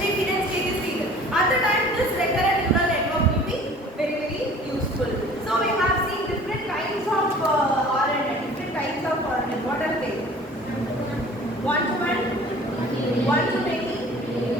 hidden state is legal. At the time, this recurrent neural network will be very, very useful. So we have seen different kinds of RNA, different types of RNA. What are they? One to one to many,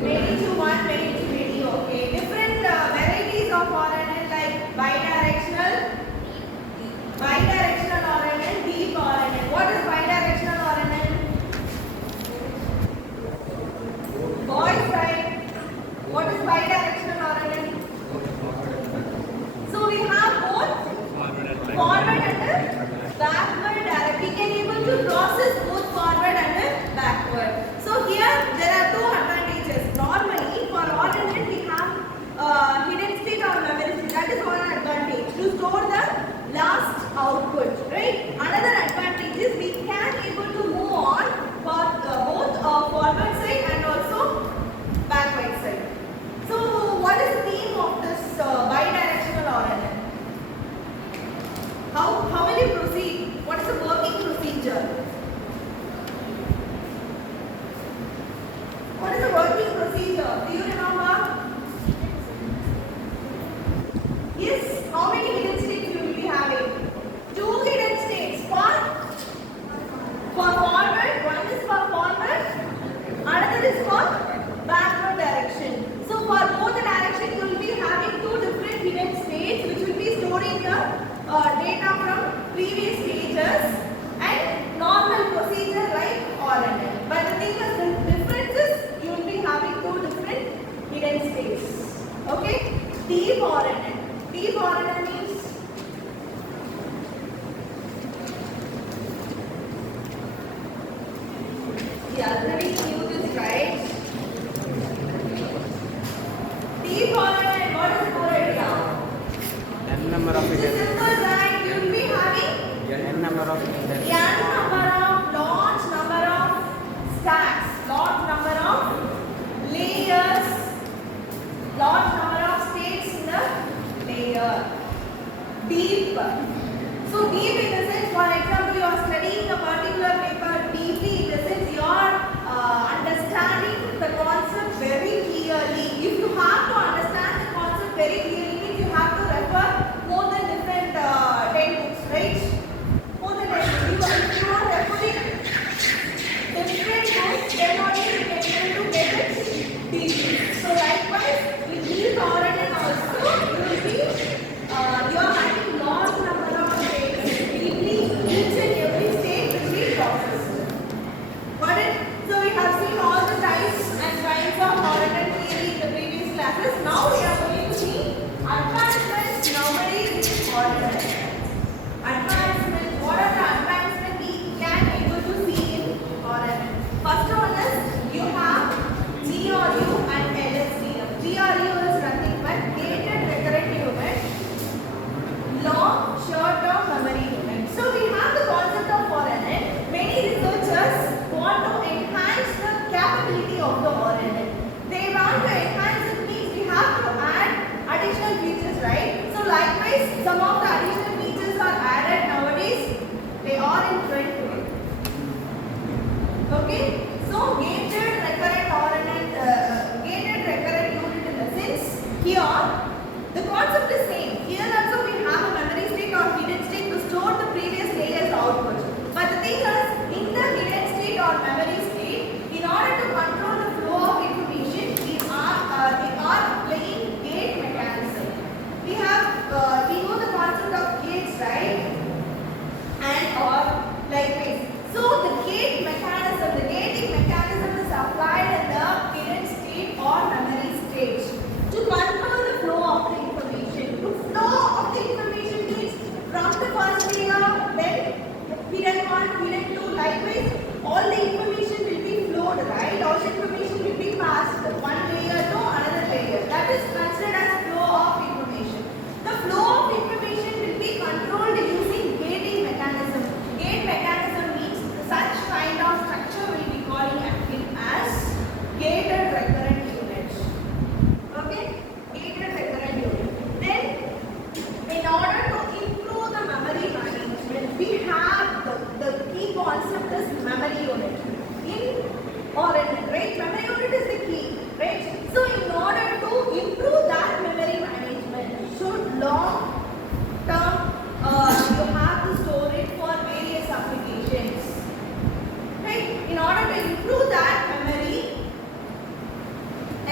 many to one, many to many. Okay. Different varieties of RNA like bidirectional RNA, deep RNA. What is bidirectional RNA? Boys, right? What is bidirectional RNA? So we have both forward and backward direct. We can able to process both forward and backward. So here there are two advantages. Normally for RNA we have hidden state or memory state. That is one advantage to store the last output, right? Another advantage is we can able to move on for both forward side and also backward side. So what is the theme of this bidirectional RNA? How will you proceed? What is the working procedure? What is the working procedure? Do you remember? Yes. How many hidden states you will be having? Two hidden states. One for forward. One is for forward. Another is for backward direction. So for both the direction you will be having two different hidden states which will be storing your data from previous stages and normal procedure like RNA. But the thing is, the difference is you will be having two different hidden states. Okay? Deep RNA. Deep RNA means already knew this, right? Deep RNA, what is the core idea? N number of This is simple, right? You will be having N number of large number of stacks, large number of layers, large number of states in the layer. Deep. So deep in the sense, for example, you are studying a particular paper deeply in the sense you are understanding the concept very clearly. If you have to understand the concept very clearly, means you have to refer more than different 10 books, right? More than 10 books. If you are referring different books, then only you can able to get it deeply. So likewise, with deep RNA also, you will be you are having large number of states deeply. Each and every state will be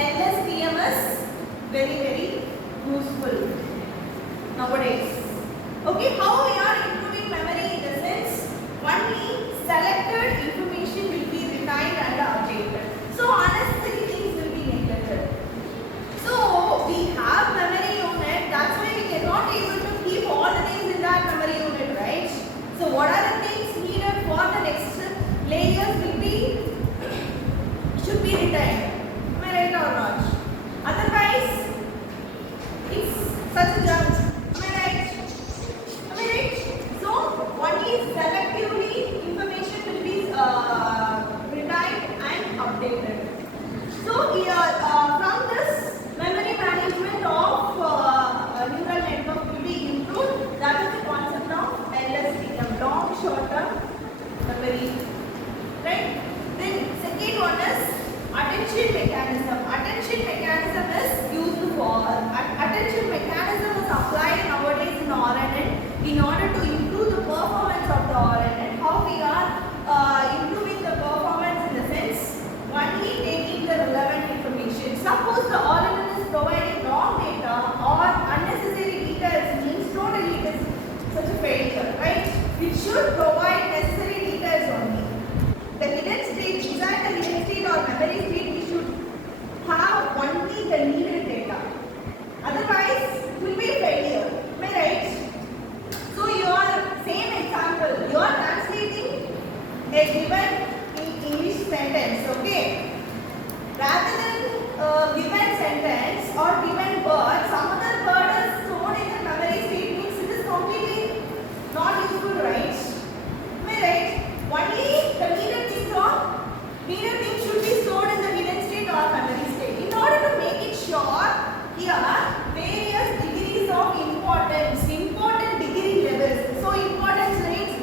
LSTM is very useful nowadays. Okay, how we are improving memory in the sense only selected information will be retained and updated. So unnecessary things will be neglected. So we have memory unit, that's why we cannot able to keep all the things in that memory unit, right? So what are the things needed for the next layers will be, should be retained. Am I right or not? Otherwise, it's such a junk. Am I right? Am I right? So only selectively information will be retained and updated. So here, from this memory management of neural network will be improved. That is the concept of LSTM, long short-term memory. Right? Then second one is attention mechanism. Attention mechanism is used for attention mechanism is applied nowadays in RNN in order to improve the performance of the RNN. How we are improving the performance in the sense only taking the relevant information. Suppose the RNN is providing wrong data or unnecessary details means totally it is such a failure, right? It should provide necessary details only. The hidden state, inside the hidden state or memory state, we should have only the needed data. Otherwise, it will be a failure. Am I right? So, your same example, you are translating a given English sentence, okay? Rather than given sentence or given word, some other word is stored in the memory state means it is completely not useful, right? Am I right? Only the needed things should be stored in the hidden state or memory state. In order to make it sure, here various degrees of importance, important degree levels. So importance means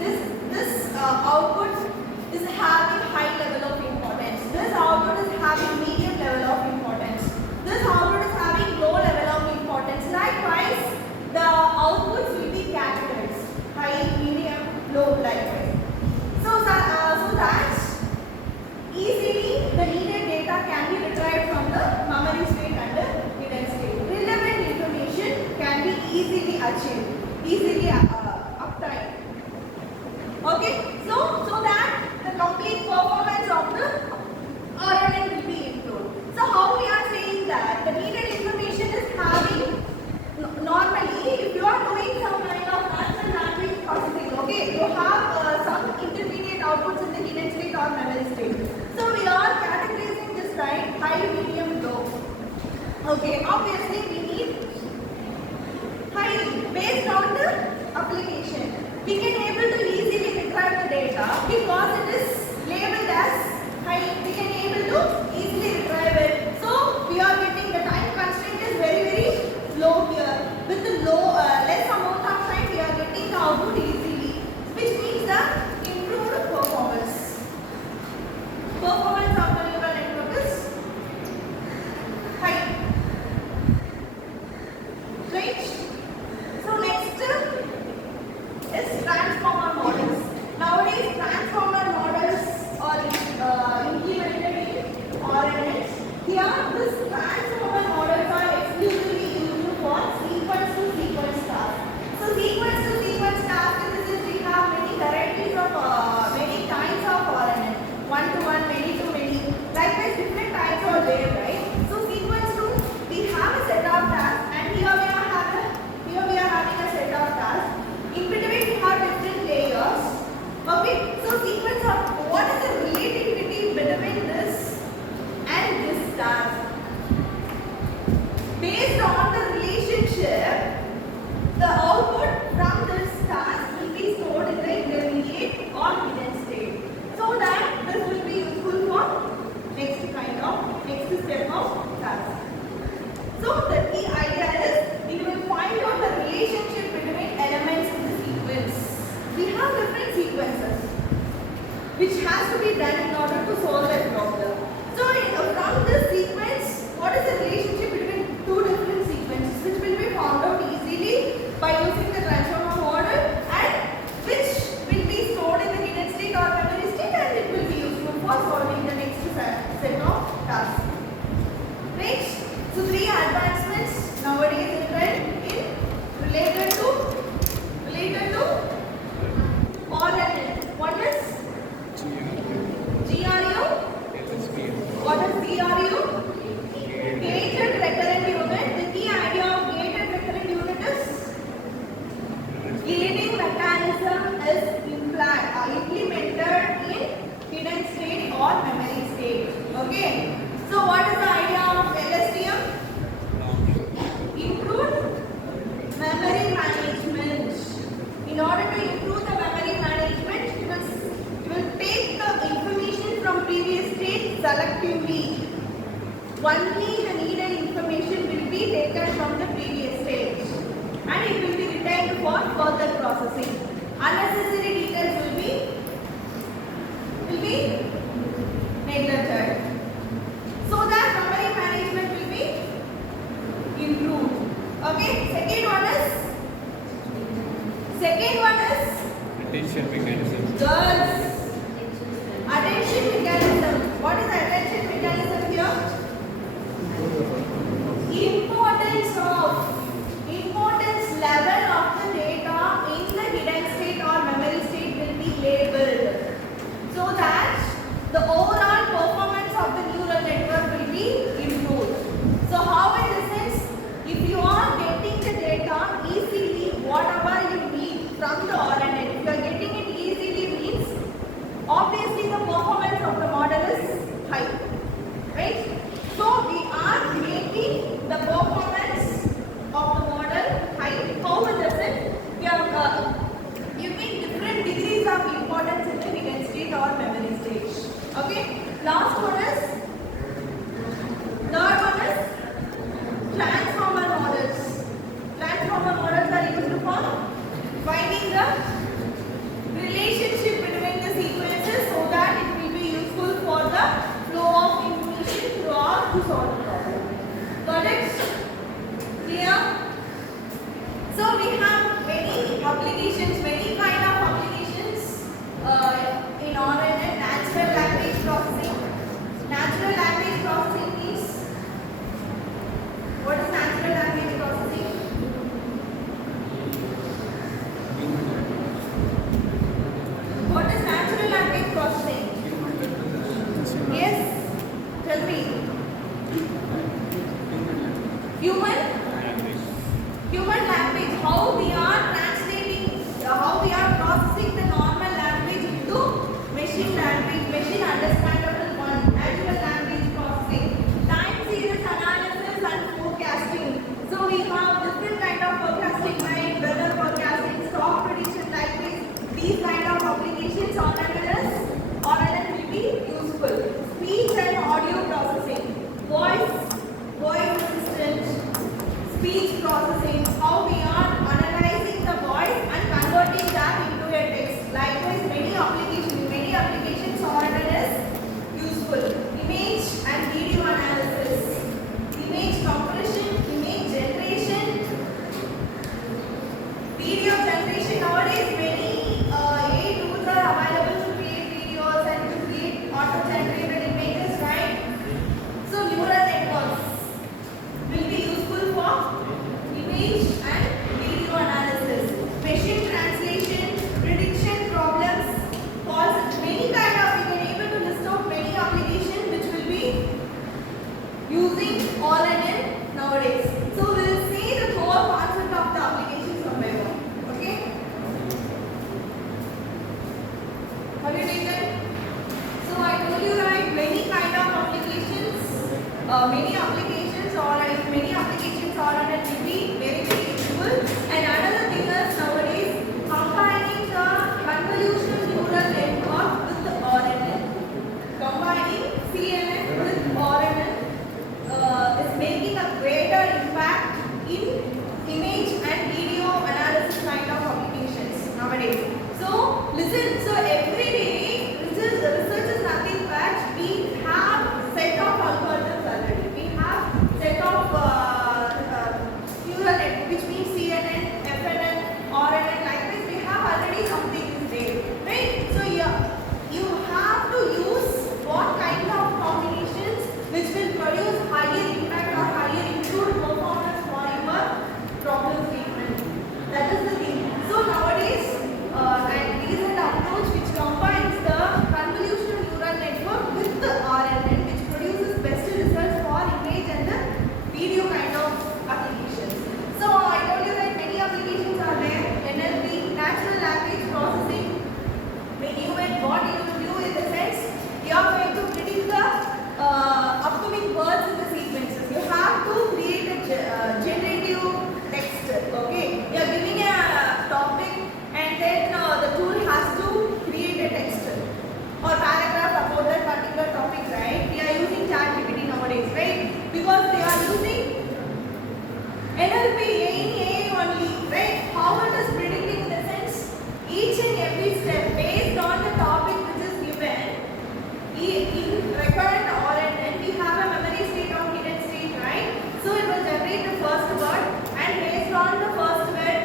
this output is having high level of importance. This output is having medium level of importance. This output is having low level of importance. Likewise, the outputs will be categorized: high, medium, low, likewise. So that easily the needed data can be retrieved from the memory state and the hidden state. Relevant information can be easily achieved, easily obtained. Okay, so that the complete performance of the RNN will be improved. So how we are saying that the needed information is having normally if you are doing some kind of natural language processing, okay, you have some intermediate outputs in the hidden state or memory state. So we are categorizing this kind high, medium, low. Okay, obviously we need high based on the application. We can able to easily retrieve the data because it is labeled as high. We can able to easily retrieve it. So we are getting the time constraint is very low here. With the less amount of time we are getting the output easily, which means the improved performance. Performance of the neural network is high. Right? So next is transformer models. Nowadays transformer models are implemented in RNNs. Here this transformer models are exclusively used for sequence to sequence tasks. So sequence to sequence tasks in this is we have many varieties of many kinds of RNN. One to one, many to many. Likewise different types are there, right? So sequence to we have a set of tasks and here we are having a set of tasks. In between we have different layers. Okay, so sequence of what is the relativity between this and this task? Based on the relationship, the output from this task will be stored in the intermediate or hidden state. So that this will be useful for next step of task. So the key idea is we will find out the relationship between elements in the sequence. We have different sequences which has to be done in order to solve that problem. So from this sequence, what is the relationship between two different sequences which will be found out easily by using the transformer model and which will be stored in the hidden state or memory state and it will be useful for solving the next set of tasks. Right? So three advancements nowadays in trend in related to RNN. What is GRU? What is GRU? Gated recurrent unit. The key idea of gated recurrent unit is gating mechanism is implemented in hidden state or memory state. Okay. So what is the idea of LSTM? Improve memory management. In order to improve the memory management, you will take the information from previous state selectively. Only the needed information will be taken from the previous stage and it will be retained for further processing. Unnecessary details will be neglected. So that memory management will be improved. Okay, second one is Attention mechanism. girls. Attention mechanism. What is the attention mechanism here? Importance level of the data in the hidden state or memory state will be labeled so that the overall performance of the neural network will be improved. So how in the sense, if you are getting the data easily, whatever you need from the RNN, if you are getting it easily means obviously the performance of the model is high, right? So we are making the performance of the model high. How does it? We are giving different degrees of importance in the hidden state or memory stage. Okay. Last one is third one is transformer models. Transformer models are used for finding the relationship between the sequences so that it will be useful for the flow of information throughout to solve the problem. Got it? Clear? So we have many applications, many kind of applications in RNN. Natural language processing. Natural language processing means what is natural language processing? What is natural language processing? Yes, tell me. Human language. How we are translating, how we are processing the normal language into machine language, machine understandable one. Natural language processing. Time series analysis and forecasting. So we have different kind of forecasting, like weather forecasting, stock prediction, like this. These kind of applications RNN will be useful. Speech and audio processing, voice assistant, speech processing, how we are analyzing the voice and converting that into a text. Likewise, many applications RNN is useful. Image and video analysis, image compression, image generation, video generation. Nowadays, many AI tools are available to create videos and to create auto-generated images, right? So neural networks will be useful for image and video analysis, machine translation, prediction problems, false, many kind of, you can able to list out many applications which will be using RNN nowadays. So we will see the core concept of the applications from by one. Okay? Have you taken? So I told you right, many kind of applications, many applications RNN will be very useful. And another thing is nowadays combining the convolutional neural network with the RNN, combining CNN with RNN is making a greater impact in image and video analysis kind of applications nowadays. So listen, so every day research is nothing but we have set of algorithms already. We have set of Because they are using NLP, AI only, right? How it is predicting in the sense each and every step based on the topic which is given in recurrent or and we have a memory state or hidden state, right? So it will generate the first word and based on the first word,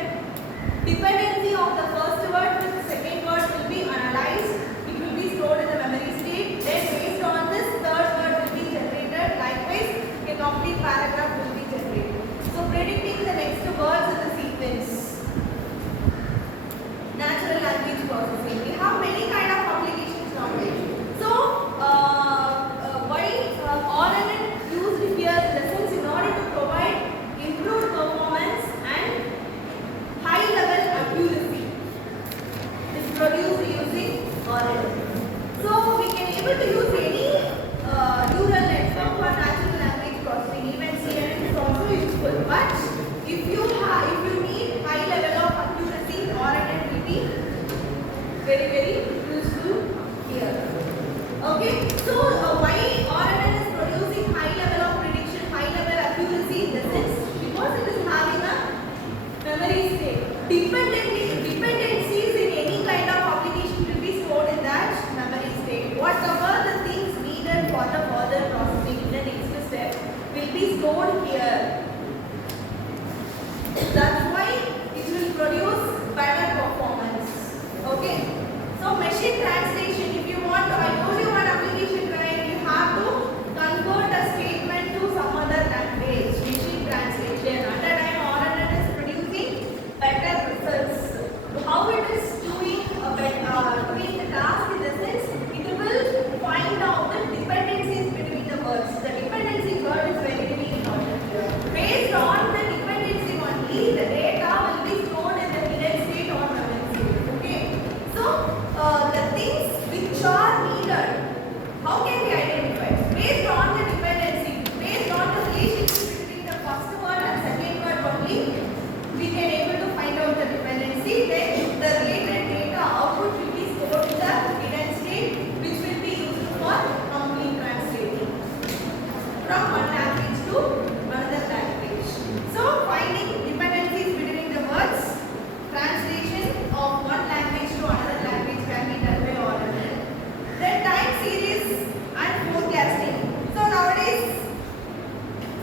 dependency of the first word with the second word will be analyzed. It will be stored in the memory state. Then based on this third word will be generated. Likewise, a complete paragraph will be generated. So predicting the next words in the sequence. Natural language processing. We have many kind of applications nowadays. So why RNN used here in the sense in order to provide improved performance and high level accuracy is produced using RNN. So we can able to use any neural network for natural language processing. Even CNN is also useful. But if you need high level of accuracy, RNN will be very useful here. Okay. So why RNN is producing high level of prediction, high level accuracy in the sense because it is having a memory state. Dependencies in any kind of application will be stored in that memory state. Whatever the things needed for the further processing in the next step will be stored here. That's why it will produce better performance. Okay. So machine translation. If you want to, I told you one application where you have to convert a statement to some other language. Machine translation. At that time, RNN is producing better results. How it is doing the task in the sense it will find out the dependencies between the words. The dependency word is very important here. Based on the dependency only, the data will be stored in the hidden state or memory state. Okay. So the things which are needed, how can we identify? Based on the dependency, based on the relationship between the first word and second word only, we can able to find out the dependency. Then the related data output will be stored in the hidden state, which will be used for complete translating from one language to another language. So finding dependencies between the words, translation of one language to another language can be done by RNN. Then time series and forecasting. So nowadays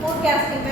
forecasting.